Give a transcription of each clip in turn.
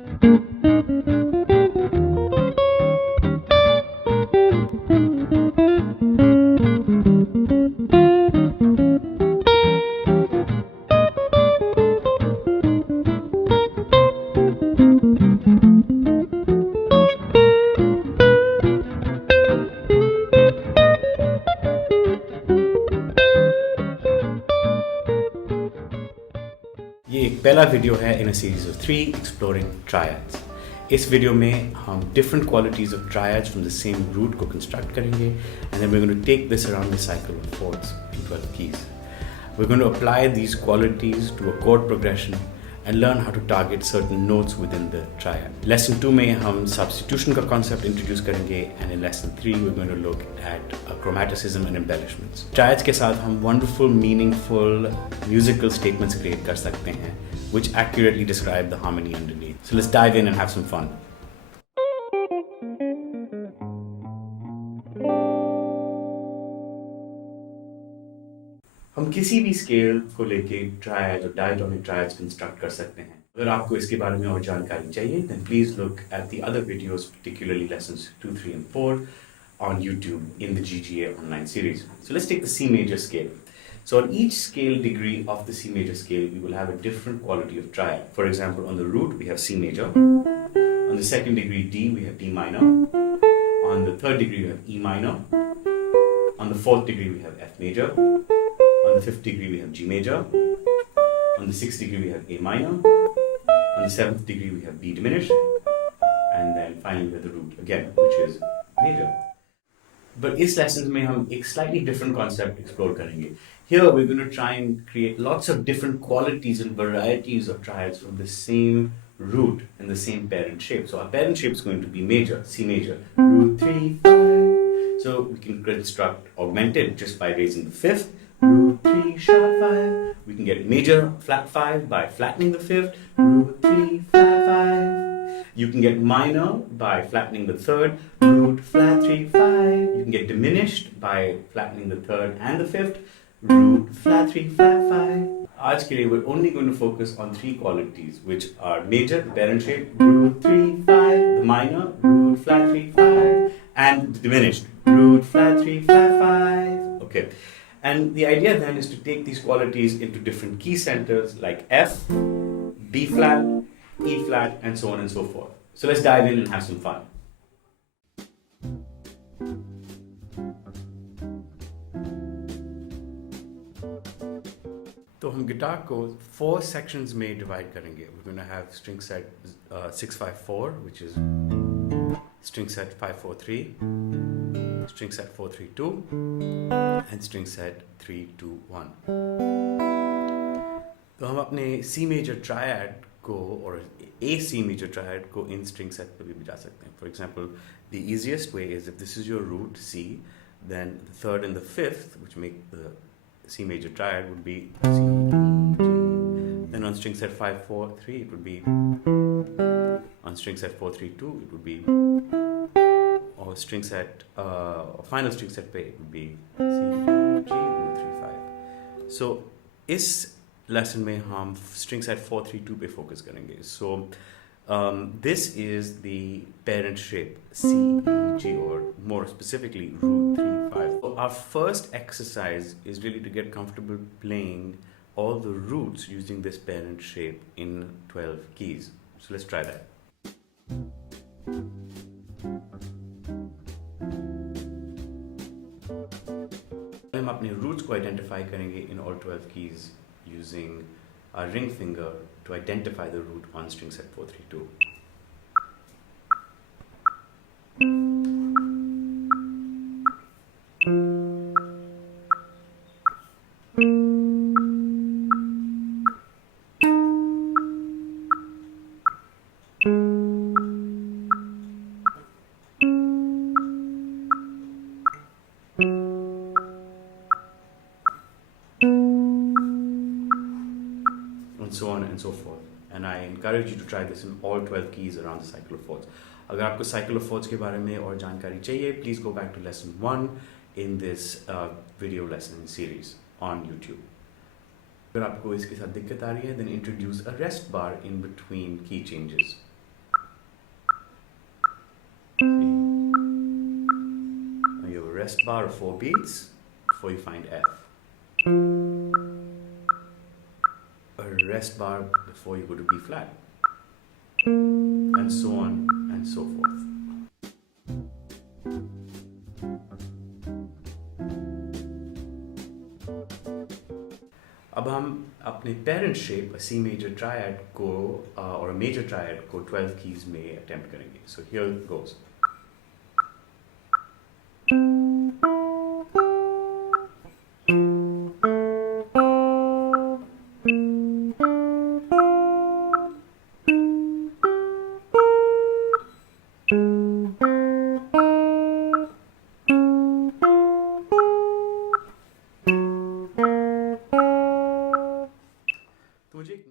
ये एक पहला वीडियो है in a series of 3 exploring triads. इस वीडियो में हम different qualities of triads from the same root को कंस्ट्रक्ट करेंगे and then we are going to take this around the cycle of chords in 12 keys. We're going to apply these qualities to a chord progression and learn how to target certain notes within the triad. Lesson 2 में हम substitution का concept introduce करेंगे and in lesson 3 we're going to look at chromaticism and embellishments. Triads के साथ हम wonderful, meaningful musical statements create कर सकते हैं which accurately describe the harmony underneath. So let's dive in and have some fun. हम किसी भी scale को लेके ट्रायड और डायटोनिक ट्रायड्स कंस्ट्रक्ट कर सकते हैं। अगर आपको इसके बारे में और जानकारी चाहिए then please look at the other videos, particularly lessons 2, 3 and 4 on YouTube in the gjaONLINE series. So let's take the C major scale. So on each scale degree of the C major scale, we will have a different quality of triad. For example, on the root we have C major. On the second degree D we have D minor. On the third degree we have E minor. On the fourth degree we have F major. On the fifth degree we have G major. On the sixth degree we have A minor. On the seventh degree we have B diminished. And then finally we have the root again, which is major. But इस lesson में हम एक slightly different concept explore करेंगे. Here we're going to try and create lots of different qualities and varieties of triads from the same root and the same parent shape. So our parent shape is going to be major, C major, root 3, 5. So we can construct augmented just by raising the fifth. Root 3 sharp 5. We can get major flat 5 by flattening the fifth. Root 3 flat 5. You can get minor by flattening the third. Root flat 3 5. You can get diminished by flattening the third and the fifth. Root flat 3 flat 5. आज के लिए we're only going to focus on 3 qualities, which are major, the parent shape, root 3 5, the minor, root flat 3 5, and the diminished, root flat 3 flat 5. Okay. And the idea then is to take these qualities into different key centers like F, B flat, E flat, and so on and so forth. So let's dive in and have some fun. तो हम guitar को 4 sections में divide करेंगे. We're going to have string set 654, which is string set 543, string set 432, and string set 321. तो हम अपने C major triad को और A C major triad को इन string set पे भी बजा सकते हैं. For example, the easiest way is if this is your root C, then the third and the fifth, which make the C major triad, would be C, E, G. Then on string set 543 it would be, on string set 432 it would be, or string set final string set पे it would be C, G, 3 5. So इस lesson में हम string set 432 पे focus करेंगे. So this is the parent shape C, E, G, or more specifically root 3 5. So our first exercise is really to get comfortable playing all the roots using this parent shape in 12 keys. So let's try that. हम अपने roots को identify करेंगे in all 12 keys using our ring finger to identify the root on string set 432. And so on and so forth. And I encourage you to try this in all 12 keys around the cycle of fourths. अगर आपको cycle of fourths के बारे में और जानकारी चाहिए, please go back to lesson 1 in this video lesson series on YouTube. अगर आपको इसके साथ दिक्कत आ रही है, then introduce a rest bar in between key changes. rest bar of 4 beats before you find F. A rest bar before you go to B flat. And so on and so forth. अब हम अपने parent shape C major triad को और major triad को 12 keys में attempt करेंगे. So here goes.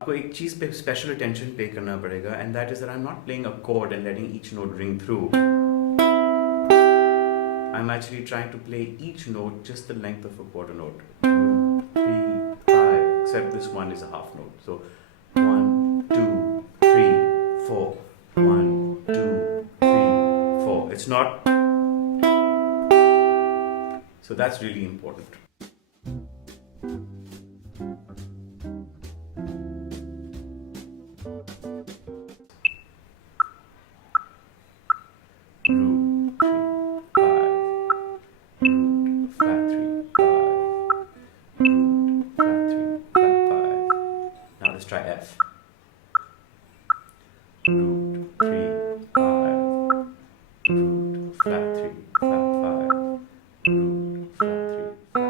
आपको एक चीज पे स्पेशल अटेंशन पे करना पड़ेगा, and that is that I am not playing a chord and letting each note ring through. I am actually trying to play each note just the length of a quarter note. 2, 3, 5, except this one is a half note. So 1, 2, 3, 4. 1, 2, 3, 4. It's not. So that's really important. Let's try F. Root 3, 5, root flat 3, flat 5, root flat 3, flat 5.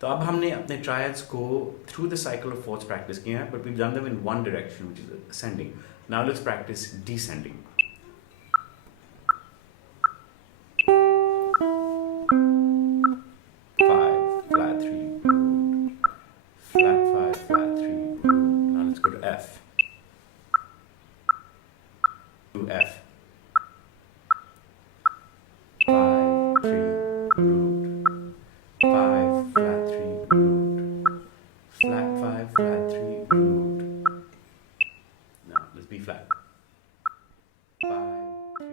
तो अब हमने अपने triads को through the cycle of fourths practice किए हैं, but we've done them in one direction, which is ascending. Now let's practice descending. F. To F. 5, 3, root. 5, flat 3, root. Flat 5, flat 3, root. Now let's B flat. 5, 3.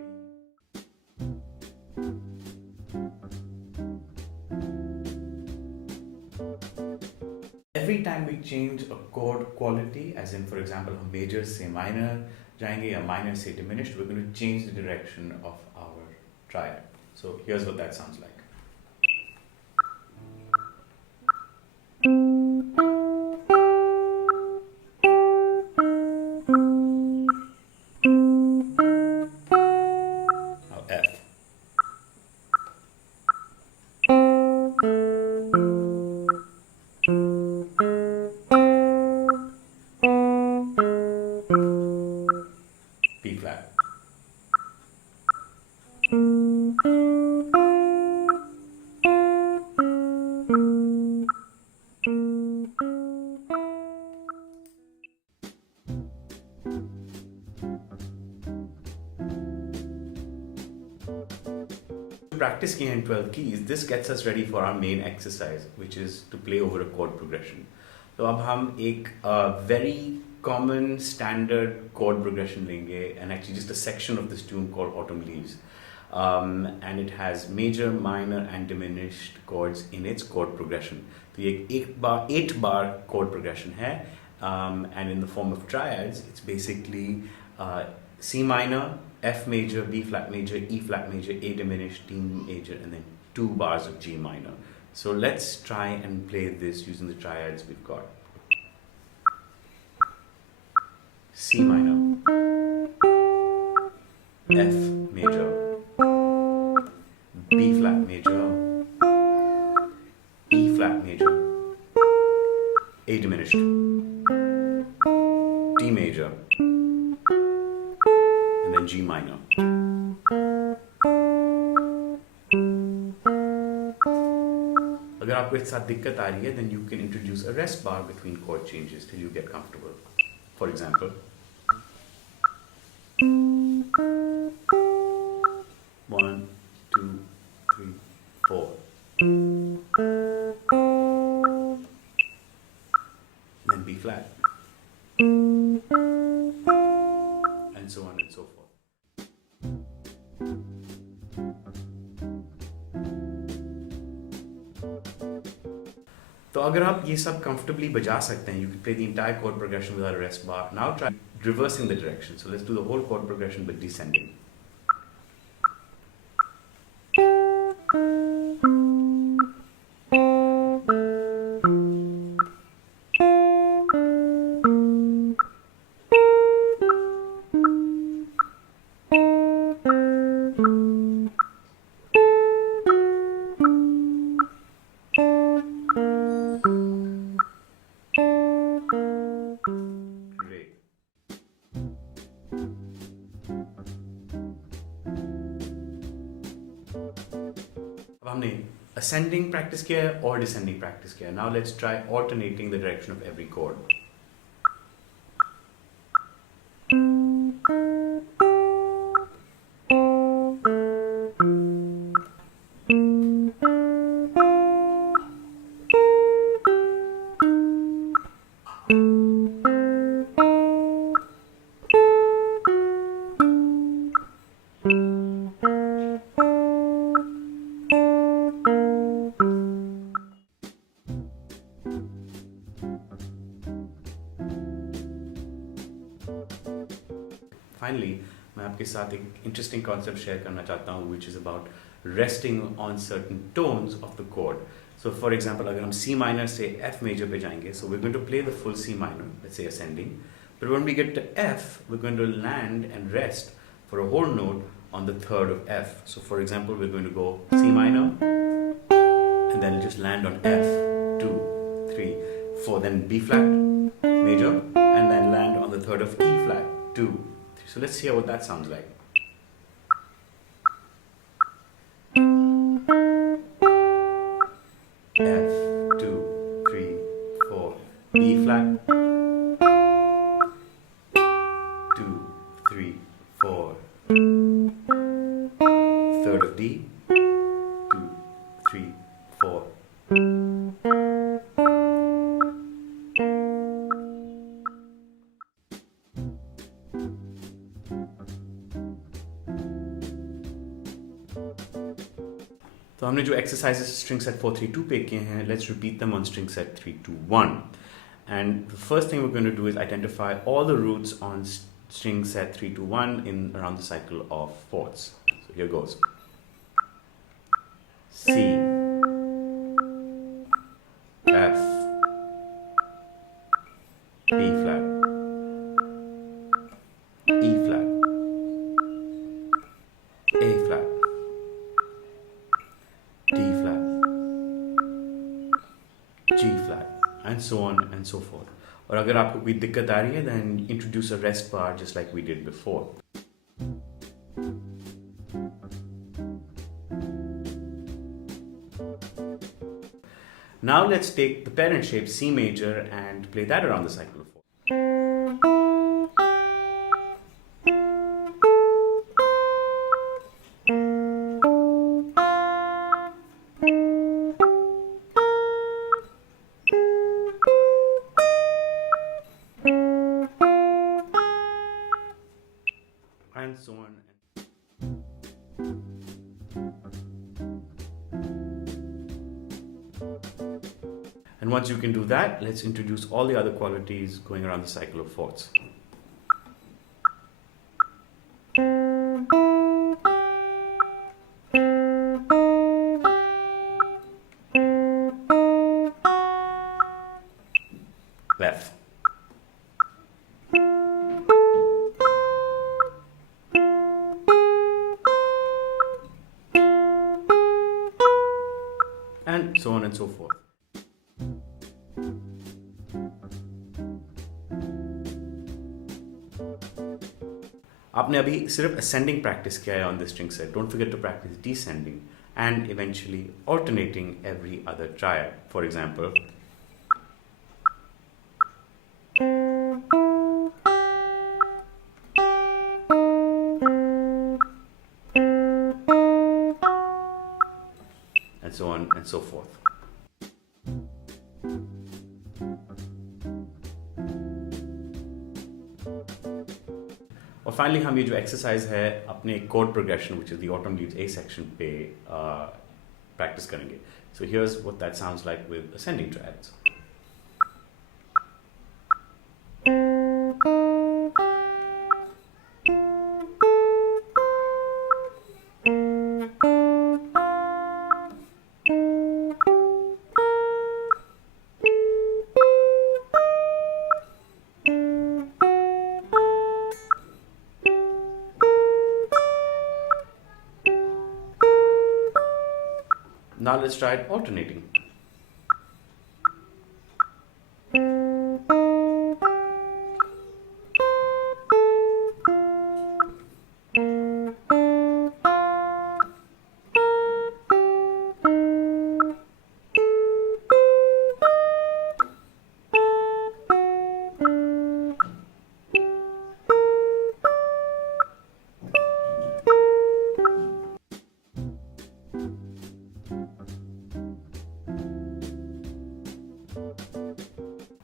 Every time we change a chord quality, as in for example हम major से minor जाएंगे या minor से diminished, we're going to change the direction of our triad. So here's what that sounds like. Now F. B flat. Practice key and 12 keys, this gets us ready for our main exercise, which is to play over a chord progression. तो अब हम एक very common standard chord progression लेंगे, and actually just a section of this tune called Autumn Leaves, and it has major, minor and diminished chords in its chord progression. तो ये एक 8 bar chord progression है, and in the form of triads, it's basically C minor, F major, B flat major, E flat major, A diminished, D major, and then 2 bars of G minor. So let's try and play this using the triads we've got. C minor, F major, B flat major, E flat major, A diminished, D major, and then G minor. अगर आपको एक साथ दिक्कत आ रही है, then you can introduce a rest bar between chord changes till you get comfortable. For example, 1, 2, 3, 4. Then B flat. अगर आप ये सब comfortably बजा सकते हैं, you can play the entire chord progression without a rest bar. Now try reversing the direction. So let's do the whole chord progression but descending. अब हमने ascending practice किया है और descending practice किया है. Now let's try alternating the direction of every chord. Finally, मैं आपके साथ एक interesting concept share करना चाहता हूँ, which is about resting on certain tones of the chord. So, for example, अगर हम C minor से F major पे जाएंगे, so we're going to play the full C minor, let's say ascending. But when we get to F, we're going to land and rest for a whole note on the third of F. So, for example, we're going to go C minor, and then just land on F, 2, 3, 4, then B flat major, and then land on the third of E flat, 2, 3. So let's hear what that sounds like. F, 2, 3, 4, B flat, 2, 3, 4, third of D, 2, 3, 4. तो हमने जो exercises string set 4-3-2 पे किए हैं, let's repeat them on string set 3-2-1. And the first thing we're going to do is identify all the roots on string set 3-2-1 in around the cycle of fourths. So here goes. C, F, B flat, E flat, A flat, D flat, G flat, and so on and so forth. और अगर आपको कोई दिक्कत आ रही है, then introduce a rest bar just like we did before. Now let's take the parent shape C major and play that around the cycle of four. And so on. And once you can do that, let's introduce all the other qualities going around the cycle of fourths. Left. And so on and so forth. आपने अभी सिर्फ ascending practice किया है on this string set. Don't forget to practice descending and eventually alternating every other triad. For example, and so on and so forth. और finally हम ये जो exercise है अपने code progression which is the autumn leaves A section पे practice करेंगे. So here's what that sounds like with ascending triads. Now let's try it alternating.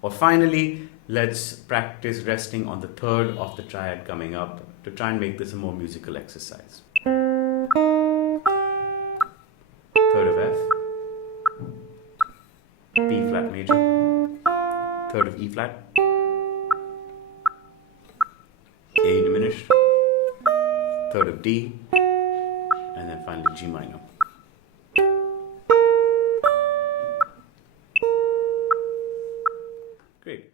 Or finally, let's practice resting on the third of the triad coming up to try and make this a more musical exercise. Third of F, B flat major, third of E flat, A diminished, third of D, and then finally G minor. Great.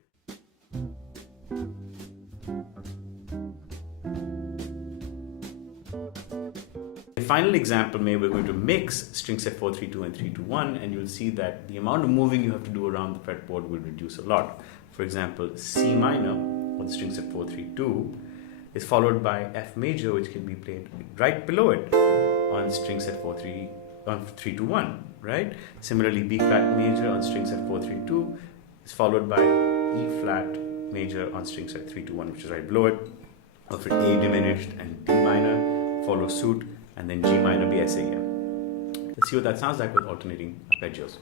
The final example, we're going to mix string set 432 and 321, and you'll see that the amount of moving you have to do around the fretboard will reduce a lot. For example, C minor on string set 432 is followed by F major, which can be played right below it on string set 321, right? Similarly, B flat major on string set 432 is followed by E flat major on string set 321, which is right below it. After A diminished and D minor follow suit, and then G minor BSAM. Let's see what that sounds like with alternating arpeggios.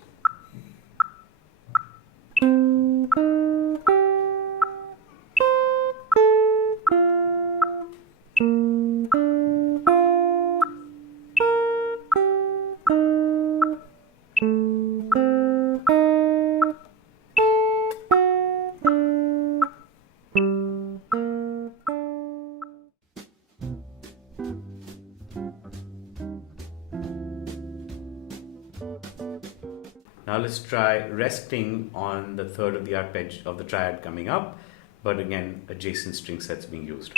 Now let's try resting on the third of the arpeggio of the triad coming up, but again, adjacent string sets being used.